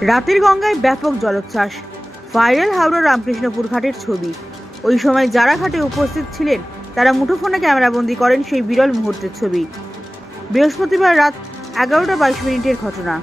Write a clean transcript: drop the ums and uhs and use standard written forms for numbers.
রাতের গঙ্গায় ব্যাপক জলোচ্ছ্বাস। ভাইরাল হাওড়া রামকৃষ্ণপুর ঘাটের ছবি। ওই সময় যারা ঘাটে উপস্থিত ছিলেন তারা মুঠোফোনে ক্যামেরাবন্দি করেন সেই বিরল মুহূর্তের ছবি। বৃহস্পতিবার রাত 11:22 ঘটনা।